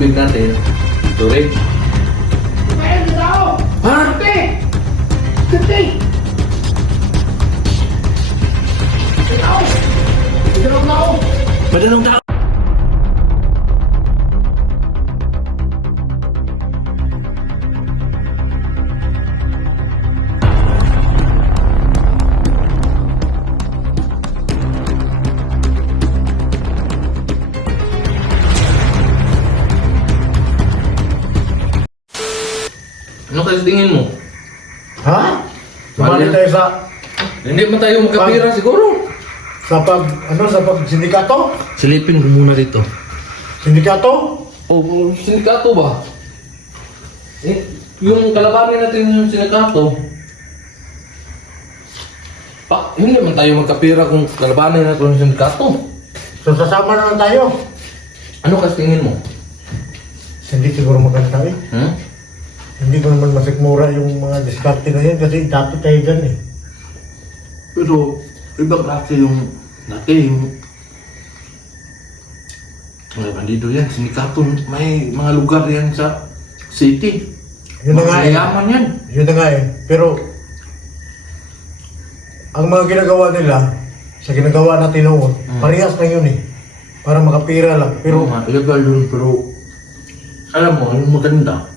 tubig natin, storage. Kaya di tao! Ha? Kate! Kate! Tao! Ikaw tao! Madanong tao! Ano kasi tingin mo? Ha? Sumali Mali. tayo sa Hindi man tayo makapira siguro. sa sindikato? Silipin ko muna dito. Sindikato? Oh, sindikato ba? Eh, yung kalabanin natin yung sindikato. Hindi man tayo magkapira kung kalabanin natin yung sindikato. So sasama na lang tayo. Ano kasi tingin mo? Hindi siguro maganda eh. Hmm? Hindi ko naman masikmura yung mga diskarte na yan kasi dati tayo dyan eh. Pero, ibang klase yung dati, yung mga bandido yan, sindikato, may mga lugar yan sa city. Yun na nga eh. Mayaman yan. Yun na nga eh. Pero, ang mga ginagawa nila, sa ginagawa natin noon, parehas na yun eh. Para makapira lang. Pero Pero, nga, illegal yun, pero alam mo, yung maganda,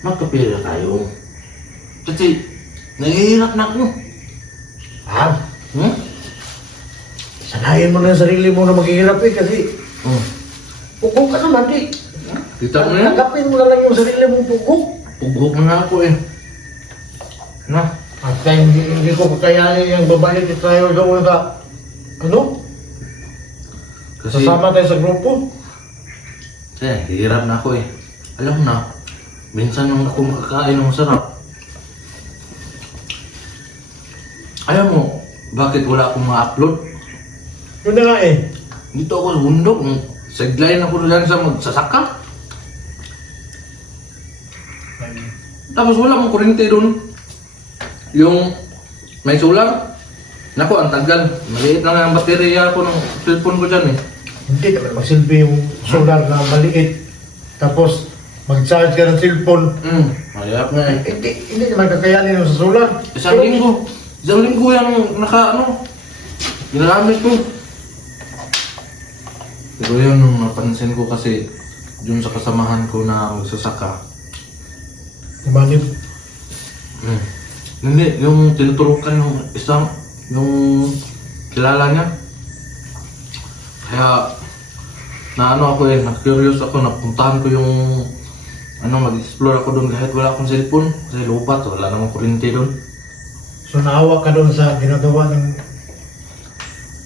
magkapira tayo. Kasi, nahihirap na ako. ah, Hmm? sanayin mo na yung sarili mo na maghihirap eh kasi Oh. pugok ka naman di. Kita mo yan? Tanggapin mo na lang yung sarili mong pugok. Pugok na nga ako eh. Na, At kaya hindi ko kakayanin yung babalik tayo doon sa ano? kasi, Sasama tayo sa grupo. hirap na ako eh. Alam mo na, minsan nung ako makakain ng masarap, alam mo, bakit wala akong ma-upload? Yun na nga eh. Dito ako sa bundok, saglayan ako dyan sa magsasaka. Tapos wala mong kuryente doon. Yung may solar. Naku, ang tagal. Maliit lang ang baterya ko ng cellphone ko dyan eh. Hindi naman magsilbi yung solar na maliit. Tapos mag-charge ka ng cellphone. Mayap nga eh. Hindi naman kakayanin yung sa solar. Isang linggo yan ginagamit ko. Pero yun, nung napansin ko kasi dun sa kasamahan ko na magsasaka. Imanib. Hindi, yung tinuturukan yung kilala niya. Kaya, na-curious ako, napuntahan ko yung, mag-explore ako doon kahit wala akong cellphone. Kasi lupat, wala namang kuryente doon. So naawa ka doon sa ginagawa ng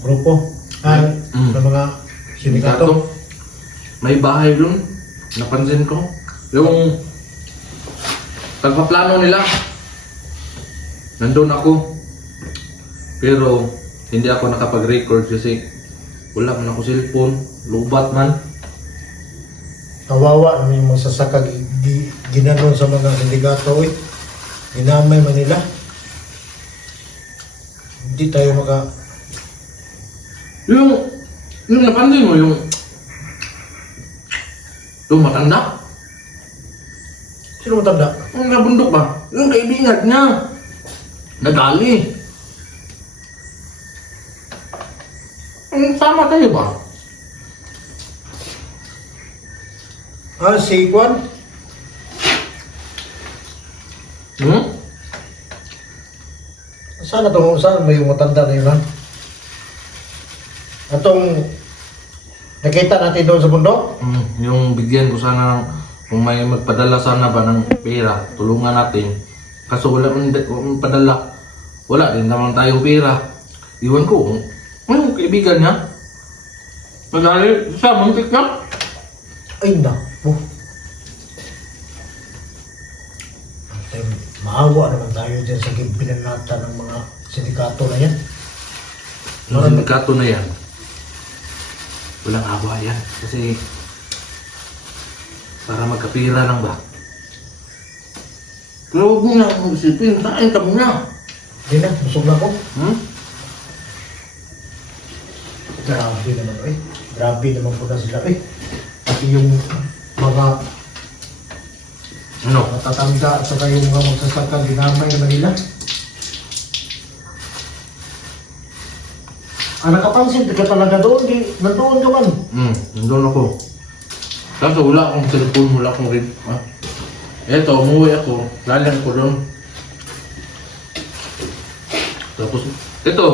grupo. Sa mga sindikato. May bahay doon, napansin ko. Yung pagpaplano nila, nandun ako. Pero hindi ako nakapag-record kasi wala man ako cellphone, lubat man. Kawawa naman yung magsasaka ginanon sa mga sindikato eh. Ginamay man nila. Hindi tayo Yung napansin mo, yung matanda, Sino matanda? yung nabundok ba? Yung kaibigan niya, nadali. Sama tayo ba? Si Kwan? Saan may matanda na yun ha? Atong nakita natin doon sa bundok? Yung bigyan ko sana kung may magpadala sana ba ng pera, tulungan natin. Kaso wala man padala. Wala din naman tayong pera. Iwan ko, yung kaibigan niya. Madali siya, muntik na. Ay naku. Maawa naman tayo dyan sa binanata ng mga sindikato na yan. Yung sindikato na yan, walang awa yan. Kasi para magkapira lang ba? Pero huwag mo na akong isipin, kain ka muna. Hindi na, busog na ako. Grabe naman po na sila Pati yung mga Ano? matatanda at saka yung mga magsasaka, dinamay naman nila. Nakapansin ka talaga doon, nandoon ka man. Nandun ako. Kaso wala akong cellphone, wala akong rin. Eto, umuwi ako. Lalang ko doon. Tapos, ito.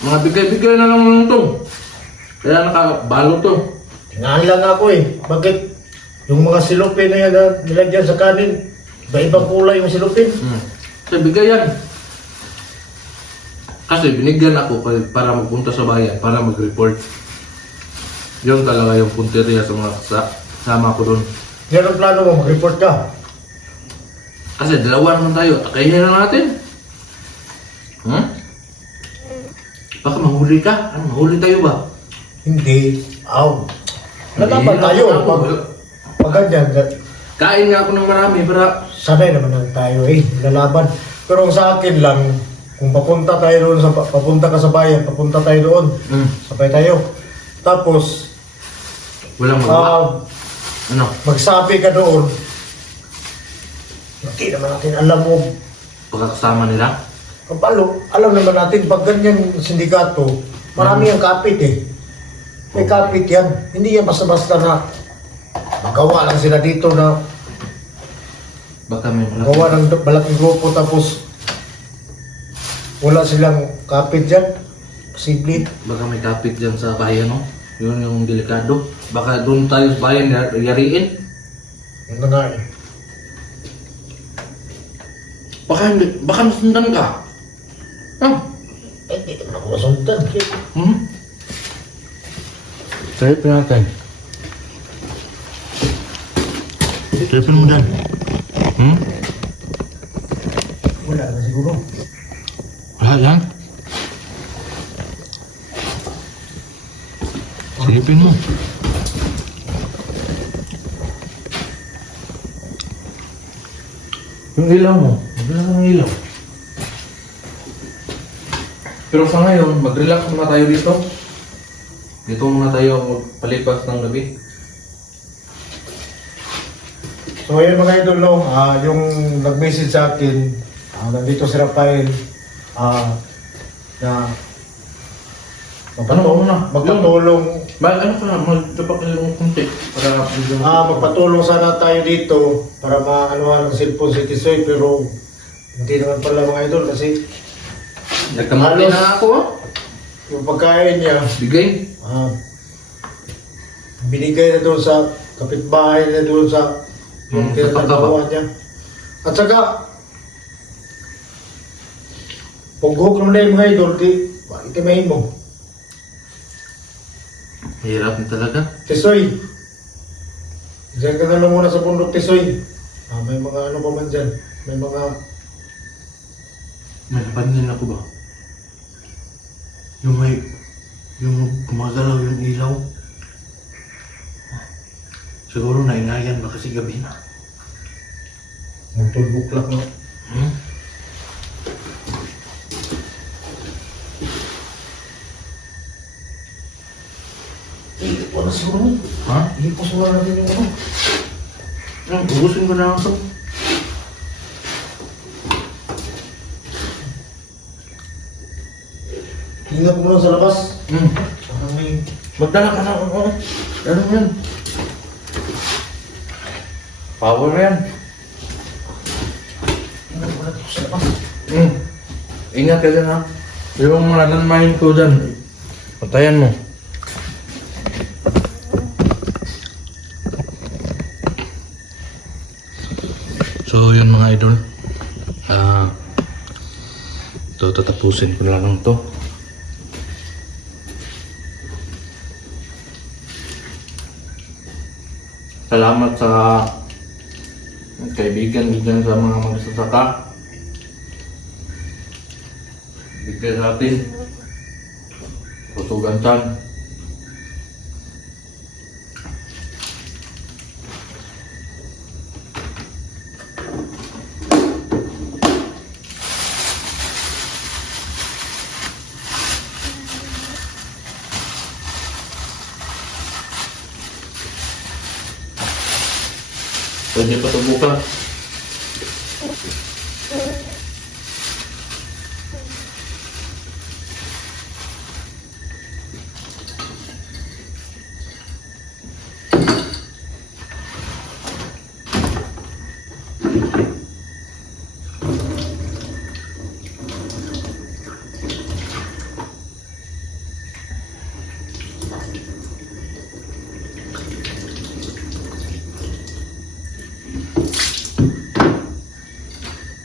Mga bigay-bigay na lang lang ito. Kaya nakabalo to. Tingahan lang ako eh. Bakit yung mga silupin na yan na nilagyan sa kanin, iba-ibang kulay yung silupin. Kasi bigay yan. Kasi binigyan ako para magpunta sa bayan, para mag-report. Yun talaga yung punteriya sa mga kasama ko doon. Yan ang plano mo, mag-report ka. Kasi dalawa naman tayo, takayin na natin. Baka mahuli ka? Ano, mahuli tayo ba? Hindi. Lalaban tayo. Pag ganyan, Kain nga ako ng marami para... sanay naman lang tayo eh, lalaban. Pero sa akin lang, kung papunta tayo doon, papunta ka sa bayan, papunta tayo doon, sabay tayo. Tapos, Walang magawa. Ano? magsabi ka doon, hindi naman natin alam mo, Pagkakasama nila? kapalo, alam naman natin, pag ganyan sindikato, marami ang kapit eh. May kapit yan. Hindi yan basta-basta na magawa lang sila dito na Baka may gawa ng malaking grupo tapos wala silang kapit dyan. Posible. Baka may kapit dyan sa bayan, no? Yun yung delikado. Baka doon tayo sa bayan yariin. Yun na nga eh. Baka nasundan ka. Hindi naman ako masundan. Trip natin. Tripin mo dyan. Wala na siguro. Wala yan. Tripin mo. Yung ilaw mo. Wala kang ilaw. Pero sa ngayon, mag-relax muna tayo dito. Dito muna tayo magpalipas ng gabi. So ayun mga idol, no, yung nag-message sa akin, nandito si Rafael, na Ano muna? magpatulong, Ano ka na? Magdapak na yung kunti. Para magpatulong sana tayo dito para maanuhan ng cellphone si Tisoy, pero hindi naman pala mga idol kasi nagkamali na ako, yung pagkain niya, Bigay. binigay na doon sa kapitbahay na doon sa yung sa tinatagawa niya. At saka, pughog naman na yung mga idol, itimahin mo. Hirap na talaga. Tisoy, diyan ka na lang muna sa bundok, Tisoy. May mga ano pa man dyan, may mga... May napansin ako ba? Yung gumagalaw yung ilaw. Siguro naingayan ba kasi gabi na. Nagtulbok lang, no? Ipo na siguro. Ha? Ipo siguro natin yung ano. Ubusin ko na ito. Ingat mo lang sa labas. Parang may... Magdala ka na. Ano yan? Power yan. Ingat mo lang sa labas. Ingat ka dyan, ha. Yung mga landmine ko dyan. Patayan mo. So yun mga idol. Ito tatapusin ko na lang to. Salamat sa kaibigan dyan sa mga magsasaka. Bigay sa atin. Tutugan chan. Pwede pa ito bukas.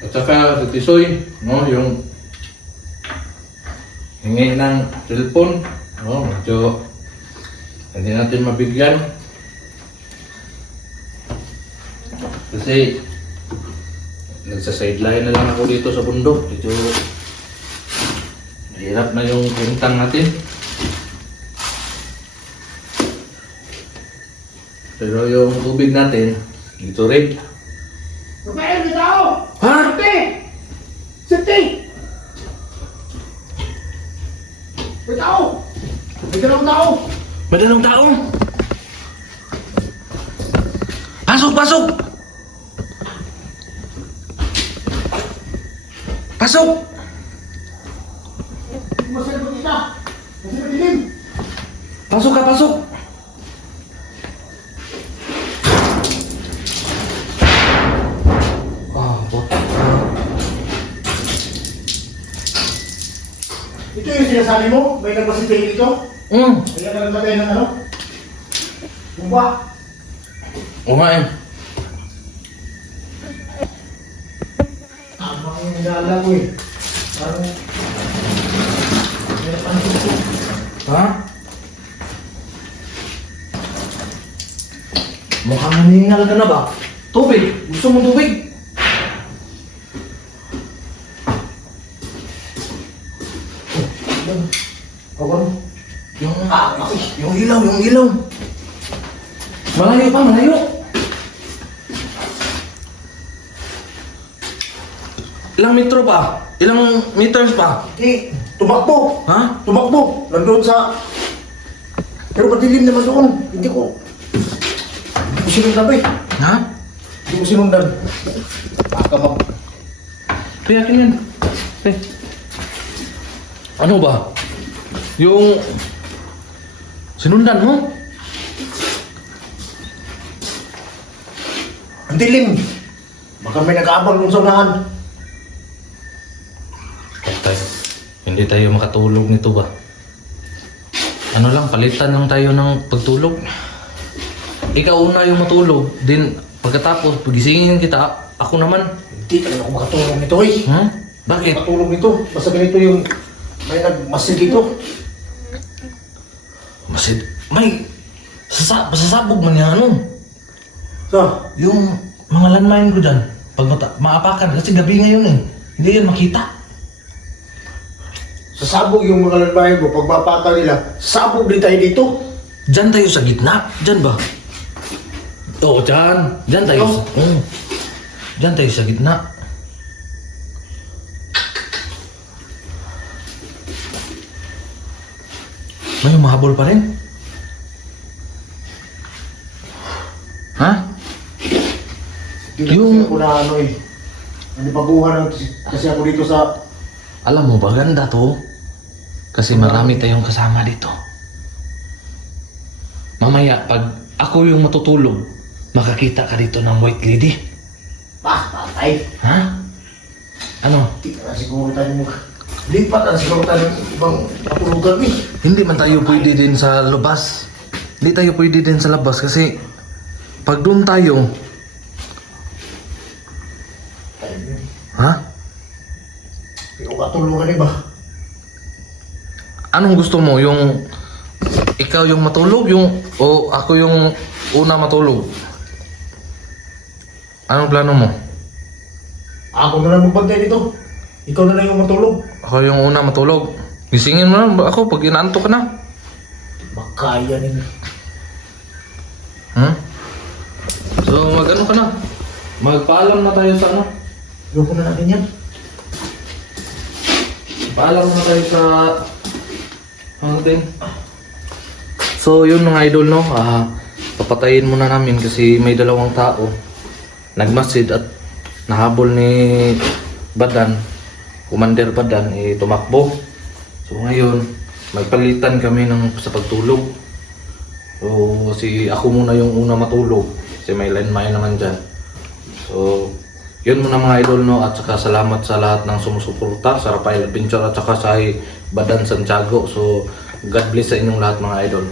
At saka si Tisoy, no, yung hingi ng cellphone, no, medyo hindi natin mabigyan. Kasi nagsa-sideline na lang ako dito sa bundok. Medyo mahirap na yung kuntang natin. Pero yung tubig natin, dito rin. Rafael, may tao! Ha? Sante! Sante! May tao! May dalawang tao! May dalawang tao! Pasok! Pasok! Pasok! Masaya ba kita? Masaya ba dilim? Pasok ka! Pasok! Ah, botak. Ito yung sinasabi mo? May nagpasitay dito? May nagpatay ng ano? Bumba? Umain. Tama yung nilala ko eh. Parang... May napansin ko. Ha? Mukhang naningal ka na ba? Tubig! Gusto mo tubig? Kawan? Yung ilaw, yung ilaw. Malayo pa, malayo. Ilang metro pa? Ilang meters pa? Eh, tumakbo! Ha? Tumakbo! Nandun sa... Pero madilim naman doon. Hindi ko sinundan ba eh. Ha? Hindi ko sinundan. Baka mag... Kaya akin yan. Eh. Ano ba? Yung... Sinundan mo? Ang dilim! Baka may nag-aabang doon sa unahan. Hindi tayo makatulog nito ba? Ano lang, palitan lang tayo ng pagtulog. Ikaw una yung matulog, din pagkatapos pagisingin kita, ako naman. Hindi talaga ako makatulog nito eh. Hmm? Bakit? Makatulog nito. Basta ganito yung... May nagmasid dito. Masid, may masasabog man yan ano. Sa? Yung mga landmine ko dyan, pag maapakan, kasi gabi ngayon eh. Hindi yan makita. Sasabog yung mga lalbahin mo. Pag mapakal nila, sabog din tayo dito. Diyan tayo sa gitna. Diyan ba? Oo, diyan. Diyan tayo. Diyan tayo sa gitna. May umahabol pa rin? Ha? Hindi Yung- kasi ako na ano eh. Nanibaguhan kasi ako dito sa... Alam mo ba, ganda to. Kasi marami tayong kasama dito. Mamaya, pag ako yung matutulog, makakita ka dito ng white lady. Patay! Ha? Ano? Hindi ka na siguro tayo mag... Lipat na siguro tayo ng ibang patulugan eh. Hindi man tayo pwede din sa labas. Hindi tayo pwede din sa labas kasi pag doon tayo, ha? Hindi ko katulungan eh ba? Anong gusto mo? Yung ikaw yung matulog o ako yung una matulog? Anong plano mo? Ako na lang magbantay dito. Ikaw na lang yung matulog. Ako yung una matulog. Gisingin mo na ako pag inaantok ka na. Makaya nila. Hmm? So mag-ano ka na? Magpaalam na tayo sa ano? Ayoko na natin yan. Paalam na tayo sa hunting. So yun mga idol no, papatayin muna namin kasi may dalawang tao. nagmasid at nahabol ni Badan, Commander Badan, tumakbo. So ngayon, magpalitan kami sa pagtulog. So ako muna yung una matulog kasi may landmine naman dyan. So yun muna mga idol, no, at saka salamat sa lahat ng sumusuporta sa Rafael Adventure at saka sa Badan Santiago. So God bless sa inyong lahat mga idol.